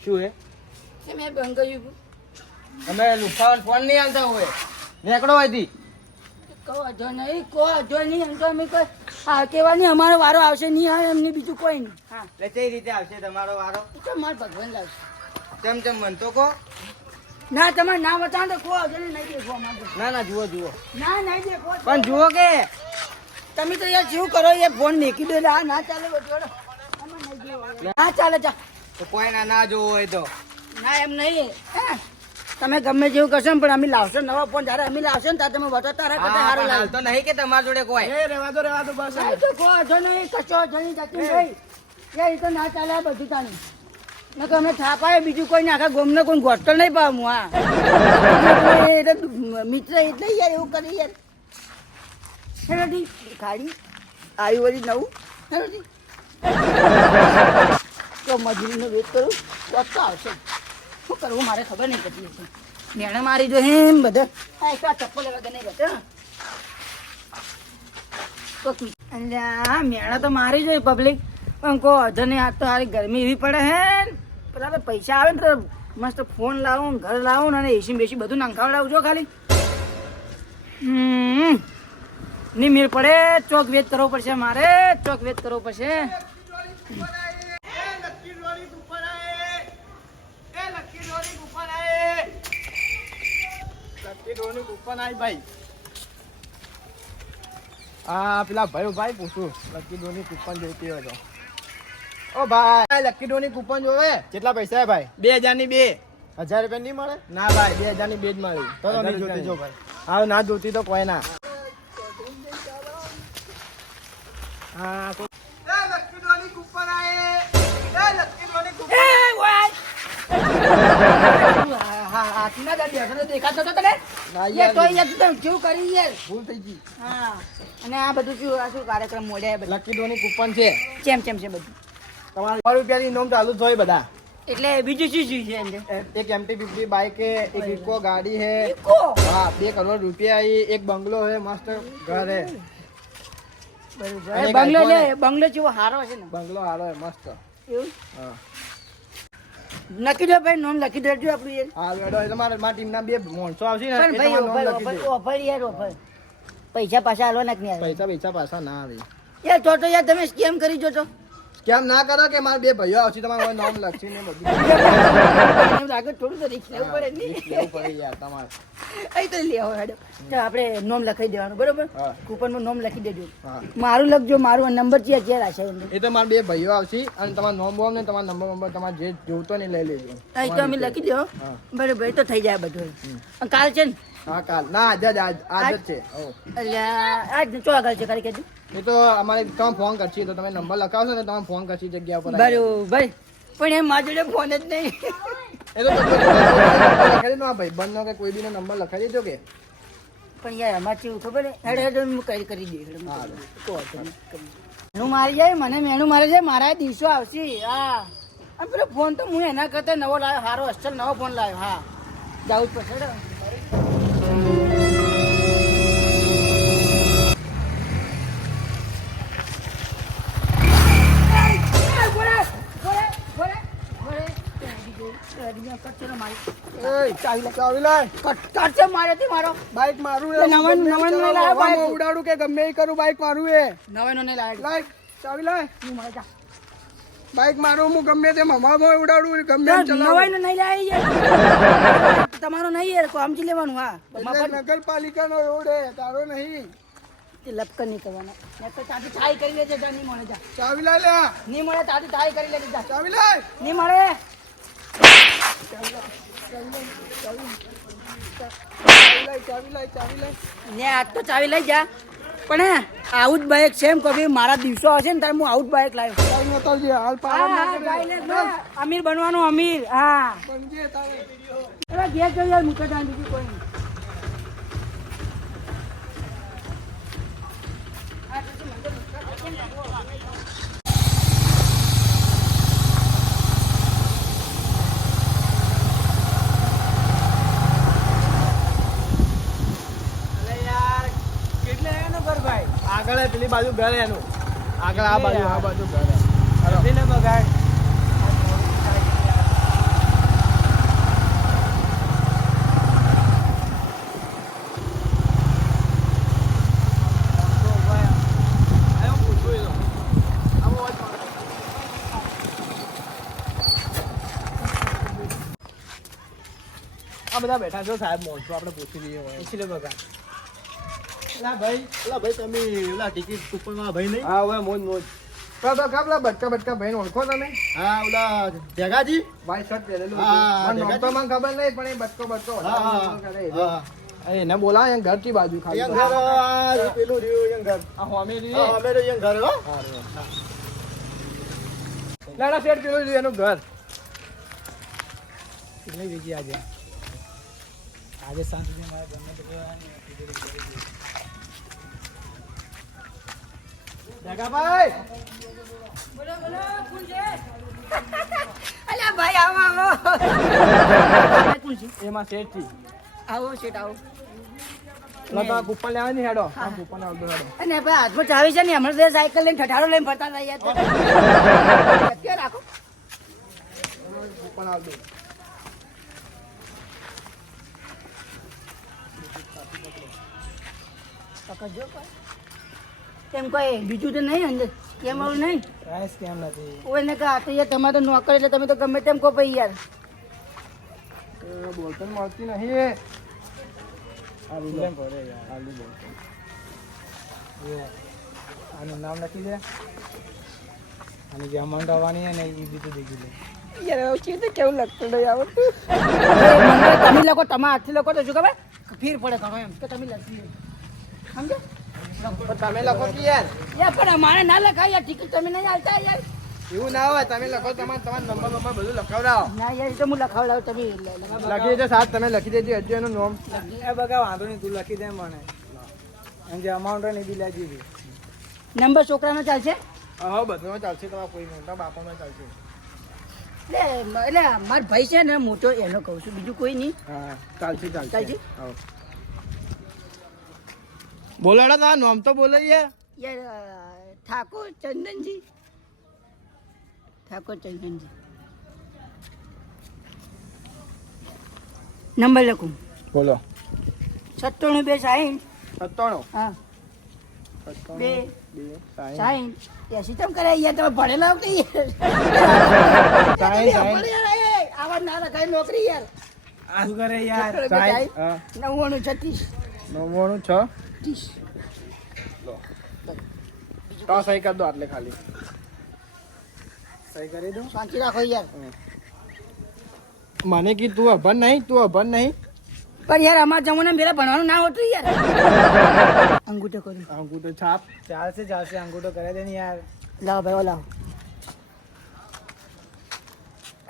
શું હે મેં બંધ કર્યું અમે લુફાવન ફોન નહીં આવતા હોય નીકળો અહીંથી કહો નહીં એમ તો અમે હા કેવાની અમારો વારો આવશે નહીં આવે એમને બીજું કોઈ નહીં હા એટલે કઈ રીતે આવશે તમારો વારો તો મારે ભગવાન લાવશે ચમ મનતો કહો ના તમારે ના બતાવો તો કહો નહીં દેખો અમારે ના જુઓ ના નહીં દેખો પણ જુઓ કે તમે તો યાર શું કરો એ ફોન મેકી દો આ ના ચાલે બધું ના ચાલે ચા તો કોઈ ના જોવો હોય તો ના એમ નહીં તમે ગમે જેવું કરશો ને પણ અમે લાવશો નવો ફોન જયારે અમે લાવશો ને ત્યારે તમે બતો તારા કરતા સારું લાગે તો નહીં કે તમારા જોડે કોઈ રેવા દો બસ તો કહો છો નહીં કશો જણી જતી ભાઈ એ તો ના ચાલે આ બધું તાનું નકર અમે થાપાય બીજું કોઈ ને આખા ગોમને કોઈ ગોટલ નહીં પાવું હા મિત્ર એટલે યાર એવું કરી યાર હેરોડી ખાડી આવી વળી નવું હેરોડી તો મજૂરીનો વેટ કરું તો આવશે શું કરવું મારે ખબર નહીં પડતી હશે મેણે મારી જો એમ બધા આ ચપ્પલ લેવા નહીં જતો અલ્યા મેણા તો મારી જોઈએ પબ્લિક પણ કહો અધર નહીં આ તો સારી ગરમી એવી પડે હે પેલા પૈસા આવે ને તો મસ્ત ફોન લાવું ઘર લાવું અને એસી બેસી બધું નાખાવડાવું જો ખાલી નહીં મેળ પડે ચોક વેચ કરવો પડશે મારે ચોક વેચ કરવો પડશે હા પેલા ભાઈ પૂછું લકી ડ્રોની કૂપન જોઈતી હોય તો ઓ ભાઈ લકી ડ્રોની કૂપન જોવે કેટલા પૈસા હે ભાઈ 2000 ની 2 1000 રૂપિયા નહીં મળે ના ભાઈ 2000 ની 2 જ મળી તો નહીં જોતી જો ભાઈ હા ના જોતી તો કોઈ ના હા લકી ડ્રોની કૂપન આયે લકી ડ્રોની કૂપન દેખાતો તો તને કેવું કરી યાર ભૂલ થઈ ગઈ હા અને આ બધું શું કાર્યક્રમ મોડ્યા બધા લકી ડ્રોની કૂપન છે કેમ છે બધું તમારે 100 રૂપિયાની નોમ ચાલુ જ હોય બધા એટલે બીજું શું છે અંદર એક MT-50 બાઇક है एक इको गाड़ी है ઇકો हाँ 2 करोड़ रुपया है एक बंगलो है मस्त घर है બરોબર બંગલો લે બંગલો જેવો હારો છે ને बंगलो आ रहा है मस्त એવું हाँ લખી દો ભાઈ નોમ લખી દેજો આપણું યાર हाँ बेडो તમારે મારી ટીમના બે મોણસો આવશે ને પણ એ ભાઈ તમારું નામ લખી દે ઓફર યાર ઓફર પૈસા પાછા આલો ને નહીં પૈસા પાછા ના આવે યાર તો યાર તમે સ્કેમ કરી જો તો કેમ ના કરો કે મારા બે ભાઈઓ આવશે તમારું નામ લખશે ને બધું એમ લાગે થોડું તો રિસ્ક લેવું પડે ને લેવું પડે યાર તમારે અહીં તો લેવો હેડો તો આપણે નોમ લખાઈ દેવાનું બરોબર હા. કૂપનમાં નોમ લખી દેજો હા મારું લખજો મારું નંબર છે અત્યારે આશે અંદર એ તો મારા બે ભાઈઓ આવશે અને તમારો નોમ બોમ ને તમારો નંબર તમારે જે જોવતો ને લઈ લેજો અહીં તો અમે લખી દો હા. બરોબર એ તો થઈ જાય બધું અને કાલ છે ને હા કાલ ના આજ જ છે ઓ એટલે આજ ચો આગળ છે ખાલી કહેજો એ તો અમારે તમે ફોન કરશી તો તમે નંબર લખાવશો ને તમે ફોન કરશી જગ્યા પર બરોબર પણ એ મારી જોડે ફોન જ નહીં એ તો લખાઈ દેજો ભાઈ બંધનો કે કોઈ બીનો નંબર લખાઈ દેજો કે પણ યાર અમારે કેવું ખબર હેડે હેડે હું કરી દે હા. મેણું મારી જાય મને મેણું મારે જાય મારા દિવસો આવશે હા અને પેલો ફોન તો હું એના કરતા નવો લાવ્યો સારો અસલ નવો ફોન લાવ્યો હા જવું જ પડશે હેડો. ચાવી લાય મારો બાઈક મારું નવાનું લઈ લાવ્યો બાઈક. ઉડાડું કે ગમે એ કરું બાઈક મારું એ નવાનો નહીં લાવ્યો લાય ચાવી લાય હું મળે જા. બાઈક મારું હું ગમે તે મમામાં ઉડાડું ગમે એમ ચલાવું. નવાઈનો નહીં લાવી તમારો નહીં યાર સમજી લેવાનું હા એટલે નગરપાલિકાનો રોડ હે તારો નહીં લપકર નહીં કરવાનો નહીં તો ત્યાંથી છાઈ કરી લેજે જા નહીં મળે જા ચાવી લાય લે નહીં મળે ત્યાંથી છાઈ કરી લેજે જા ચાવી લાય નહીં મળે ચાવી લાય ને આજ તો ચાવી લઈ જા પણ હે આવું જ બાઈક છે એમ કભી મારા દિવસો હશે ને ત્યારે હું આવું જ બાઈક લાવ્યો ચાવી નતો હાલ હા, પાવર હા, ના ગાઈ લે, કરે ના, અમીર બનવાનું અમીર હા બનજે તારે એવા ઘેર જો યાર મૂકે જાણ બીજું કોઈ નહીં પેલી બાજુ ઘર એનું આગળ આ બાજુ ઘર હાલો. ને બગાડ આ બધા બેઠા છો સાહેબ મોણસો આપણે પૂછી લઈએ પૂછી લે બગાડ એલા ભાઈ તમે ઓલા ટિકિટ કૂપનમાં ભાઈ નહીં? હા હવે મોજ કાપલા બટકા ભાઈ ઓળખો તમે? હા ઓલા જગાજી ભાઈ શર્ટ પહેરેલું મને ખબર નહીં પણ એ બટકો એને બોલા એ ઘર થી બાજુ ખાલી પેલું રહ્યું ઘર આ હોમે રહ્યું ઘર હો લાડા શેઠ પેલું રહ્યું એનું ઘર કેટલી વીજી આજે સાંજ સુધી મારે ગમે તે જગાભાઈ બોલો બોલો કોણ છે? અલ્યા ભાઈ આવો આવો. કોણ છે? એમાં શેઠ થી આવો શેઠ આવો. લતા કૂપન લેવા ની હેડો આ કૂપન આવતો હેડો અને ભાઈ હાથમાં ચાવી છે ને હમણાં તો સાયકલ લઈને ઠઠારો લઈને ફરતા હતા યાર. ક્યાં રાખો કૂપન આવતો પકડજો કોઈ. કેમ કોઈ બીજું તો નહીં અંદર કેમ આવું નહીં પ્રાઇસ કેમ નથી કોઈને કહે આ તો યાર તમારે તો નોકર એટલે તમે તો ગમે તેમ કહો ભાઈ યાર. બોલતો મળતી નહીં કેમ કરે યાર આનું નામ લખી દે અને જે અમાઉન્ટ આવવાની છે ને એ બી તો દેખી લે યાર છે તો કેવું લાગતું નહીં આવડતું. તમે લોકો તમારા હાથથી લોકો તો શું ખબર ફીર પડે ઘણો એમ કે તમે લખી સમજો. તમે લખો કે યાર યાર પણ અમારે ના લખાય યાર ટિકિટ તમે નહીં આવતા યાર. એવું ના હોય તમે લખો તમારો નંબર બધું લખાવડાવો ના યાર એ તો હું લખાવડાવું તમે લખી દેજો સાહેબ તમે લખી દેજો હજુ એનું નામ એ બગા વાંધો નહીં તું લખી દે મને અને જે અમાઉન્ટ હોય ને એ બી લાગી દે નંબર છોકરાનો ચાલશે. હા બધું ચાલશે તમારા કોઈ મોટા બાપામાં ચાલશે એટલે મારો ભાઈ છે ને મોટો એનો કહું છું બીજું કોઈ નહીં. હા ચાલશે ચાલશે? હા બોલાડો તો નામ તો બોલે યાર યાર ઠાકોર ચંદનજી નંબર લખું બોલો 97 97 હા 2 60 60 80 કેમ કરે યાર તમે ભણેલા હો કે આવા ના રખાય નોકરી યાર. શું કરે યાર 99 36 99 6 તો સહી કર દો આટલે ખાલી સહી કરી દઉં શાંતિ રાખો યાર. મને કી તું અભણ નહીં પણ યાર અમારા જમાના પેલા ભણવાનું ના હોતું યાર. અંગૂઠો કર્યું અંગૂઠો છાપ ચાલશે અંગૂઠો કરે દે ને યાર લાવો ભાઈ લાવો.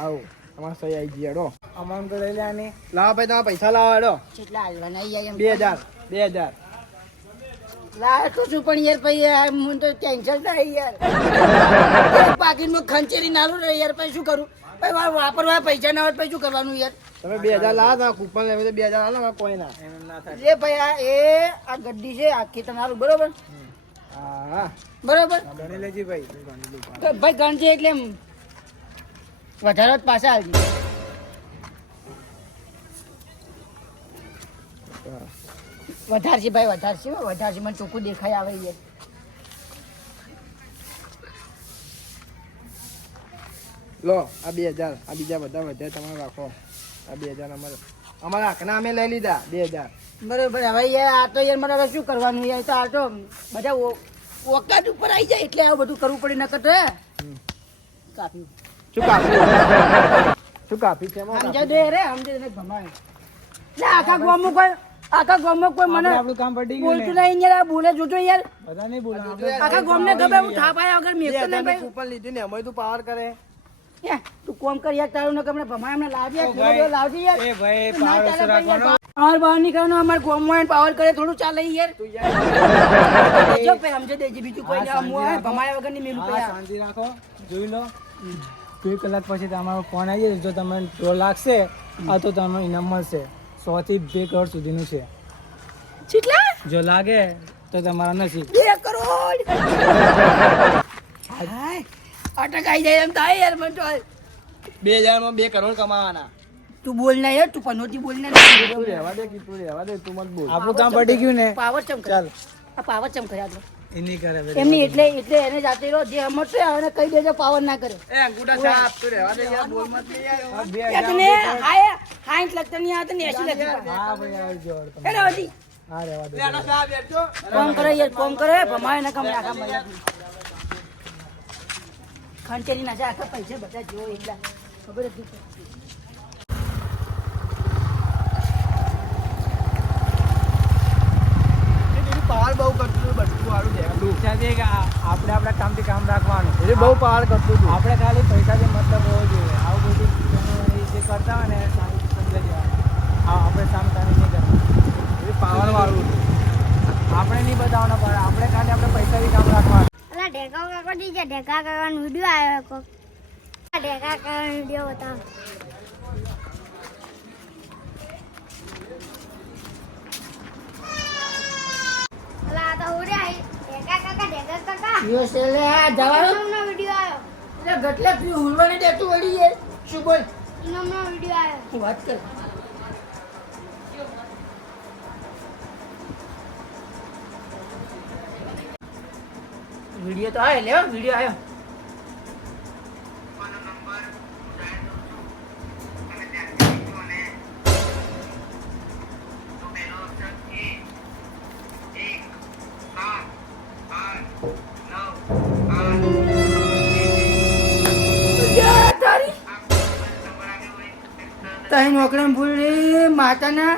આવો તમારે સહી આવી ગઈ હેડો અમાઉન્ટ તો લઈ લે આની લાવો ભાઈ તમારા પૈસા લાવો હેડો કેટલા હાલવાના યાર એમ 2000 લાવે તો શું પણ યાર પછી મને તો ટેન્શન થાય યાર. પાકીટમાં ખંચેરી નાલું રહે યાર પછી શું કરું પછી વાપરવા પૈસા ના હોય પછી શું કરવાનું યાર. તમે 2000 લાવો તો કૂપન લેવા તો 2000 હાલો કોઈ ના એમ ના થાય એ ભાઈ આ ગड्डी છે આખી તમારું બરોબર હા બરોબર ગણી લેજી ભાઈ તો ભાઈ ગણજે એટલે એમ વધારે જ પાછા આવજો. વધારશે ભાઈ વધારશે મને ચોખ્ખું દેખાય આવે યાર. લો આ 2000 આ બીજા બધા વધારે તમારે રાખો આ 2000 અમારા આખના અમે લઈ લીધા 2000 બરોબર હવે યાર આ તો યાર મારે હવે શું કરવાનું યાર તો આ તો બધા ઓકાત ઉપર આવી જાય એટલે આ બધું કરવું પડે નકર તો કાપ્યું શું કાપી છે સમજાય દે રે સમજે ને ભમાય લે આખા ગામમાં કોઈ મને આપણું કામ પડી ગયું બોલતું નહીં યાર આ બોલે જોજો યાર બધા નહીં બોલા આખા ગામને ખબર હું થાપ આયા વગર મેકતો નહીં ભાઈ. કૂપન લીધું ને અમે તું પાવર કરે યાર તું કોમ કર યાર તારું ને કમને ભમાય અમને લાવજે લાવજે યાર એ ભાઈ ના પાવર ચાલે ભાઈ રાખવાનો યાર. અમારે બહાર નીકળવાનું અમારે ગામમાં પાવર કરે થોડું ચાલે યાર જો ભાઈ સમજે દેજે બીજું કોઈ નહીં હું ભમાયા વગર નહીં મેલું હા, ભાઈ શાંતિ રાખો જોઈ લો 2 કલાક પછી તમારો ફોન આવી જાય જો તમને ડ્રો લાગશે આ તો તમને ઇનામ મળશે 100 થી 2 કરોડ સુધીનું છે કેટલા જો લાગે તો તમારા નસીબ. 2 કરોડ હાય અટકાઈ જાય એમ થાય યાર મને તો 2000 માં 2 કરોડ કમાવાના. તું બોલ ના યાર તું પનોતી બોલ ના તું રહેવા દે તું મત બોલ. આપણું કામ પડી ગયું ને. પાવર ચમ ચાલ આ પાવર ચમ કર્યા તો એ નહીં કરે એમની એટલે એને જાતે રહો જે હમત છે એને કહી દેજો પાવર ના કરે એ અંગૂઠા છાપ તું રહેવા દે યાર બોલ મત લે યાર. હા, 2000 તને હાય 60 લખતા નહીં આવતા ને 80 લખતા હા ભાઈ આવજો તમે. એને વધી હા રહેવા દે. આનો છાપ બેઠો. કોમ કરે યાર કોમ કરે ભમાય ના કમ આખા મહિના ખંચેરી ના આખા પૈસા બધા જેવો એકલા ખબર હતી પાવર બહુ કરતું હતું બધું વાળું દેખાતું. ઈચ્છા છે કે આપણે આપણા કામથી કામ રાખવાનું. એ બહુ પાવર કરતું હતું. આપણે ખાલી પૈસાથી મતલબ હોવો જોઈએ. આવું બધું જે કરતા હોય ને એ સમજી જવાનું. આપણે સામતાની નહીં કરવાનું. એ પાવર વાળું હતું. આપણે નહીં બતાવવાનો પણ આપણે ખાલી આપણે પૈસાથી કામ રાખવાનું. અલા ઢેકા કાકા ડીજે ઢેકા કાકાનો વિડિયો આવ્યો કો ઢેકા કાકાનો વિડિયો બતાવો અલા આ તો ઉડે આઈ ઢેકા કાકા યો સેલે આ જવાનો નો વિડિયો આવ્યો એટલે ગટલે પી હુલવાની દેતું વળી છે શું બોલ નો વિડિયો આવ્યો તું વાત કર વિડિયો તો આયો લે વિડિયો આયો તઈ નોકરી ભૂલી માતાના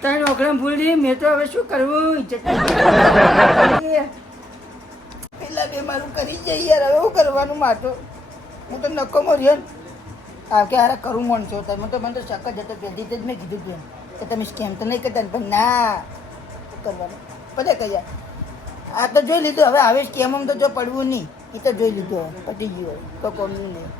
તઈ નોકરી ભૂલી મેં તો હવે શું કરવું ઇજ્જત પેલા બે મારું કરી જઈએ યાર હવે શું કરવાનું માટો હું તો નકોમો રહ્યો ને આ કે હારા કરું મન છો તમે તો મને તો શક જ હતો પહેલી જ મેં કીધું હતું કે તમે સ્કેમ તો નહીં કરતા ને પણ ના શું કરવાનું બધા કહ્યા આ તો જોઈ લીધું હવે સ્કેમ તો જો પડવું નહીં એ તો જોઈ લીધું પતી ગયું તો કોમનું નહીં